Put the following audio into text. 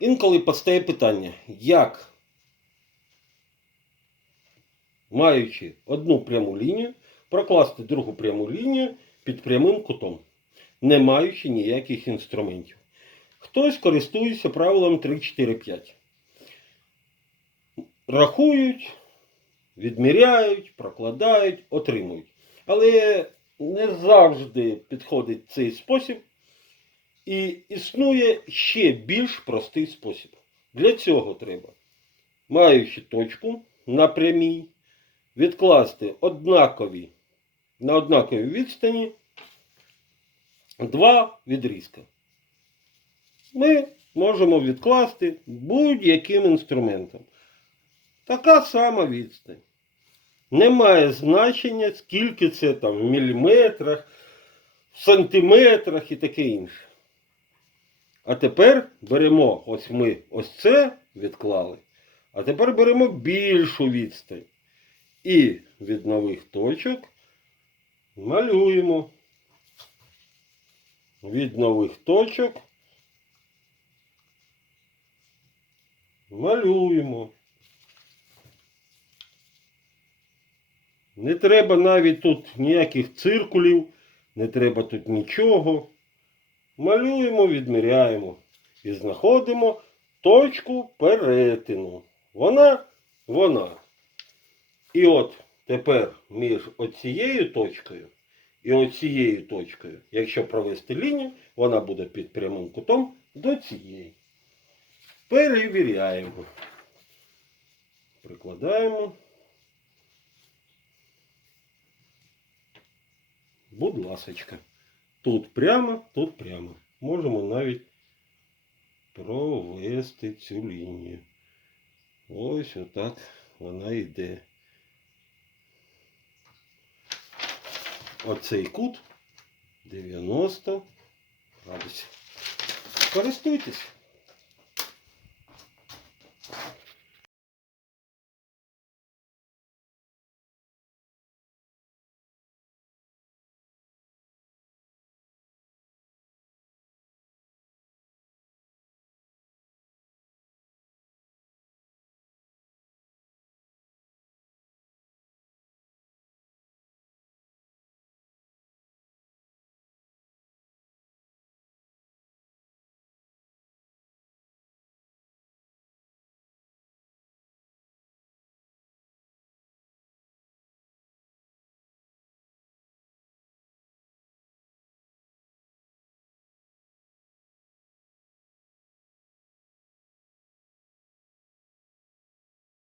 Інколи постає питання, як, маючи одну пряму лінію, прокласти другу пряму лінію під прямим кутом, не маючи ніяких інструментів. Хтось користується правилом 3-4-5. Рахують, відміряють, прокладають, отримують. Але не завжди підходить цей спосіб. І існує ще більш простий спосіб. Для цього треба, маючи точку на прямій, відкласти однакові, на однаковій відстані два відрізка. Ми можемо відкласти будь-яким інструментом. Така сама відстань. Немає значення, скільки це там в міліметрах, в сантиметрах і таке інше. А тепер беремо, ось ми ось це відклали, а тепер беремо більшу відстань. І від нових точок малюємо. Від нових точок малюємо. Не треба навіть тут ніяких циркулів, не треба тут нічого. Малюємо, відміряємо і знаходимо точку перетину. Вона, вона. І от тепер між оцією точкою і оцією точкою, якщо провести лінію, вона буде під прямим кутом до цієї. Перевіряємо. Прикладаємо. Будь ласочка. Тут прямо, тут прямо. Можемо навіть провести цю лінію. Ось отак вона йде. Оцей кут 90 градусів. Користуйтесь.